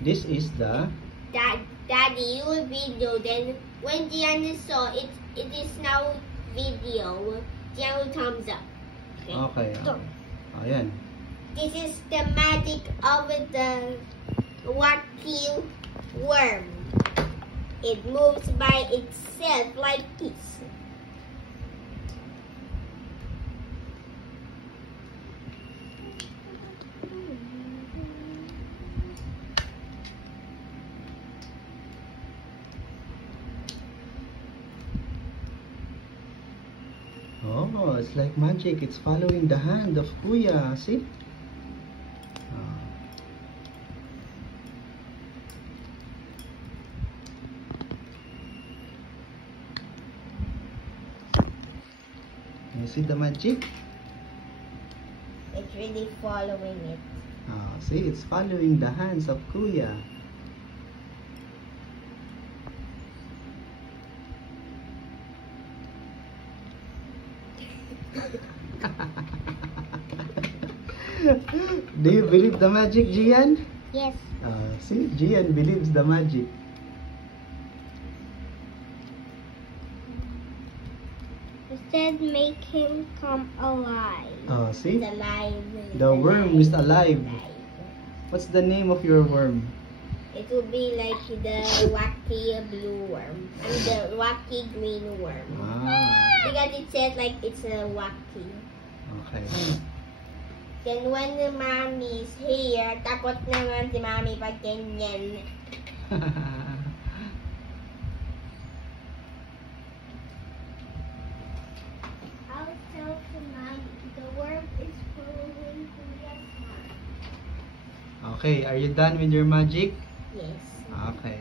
This is the... Daddy, your video. Then when Gian saw it, it is now video. Gian will thumbs up. Okay. Go. Ayan. This is the magic of the wacky worm. It moves by itself like this. Oh, it's like magic. It's following the hand of Kuya. See? You see the magic? It's really following it. See, it's following the hands of Kuya. Do you believe the magic, Gian? Yes. See, Gian believes the magic. Instead, make him come alive. See? It's alive. The worm is alive. What's the name of your worm? It will be like the wacky blue worm and the wacky green worm. Because it says like it's a wacky. Okay. Then when the mommy is here, takot naman si mommy pag ganyan. I'll tell to mommy, the worm is following Kuya's hand. Okay, are you done with your magic? Yes. Okay.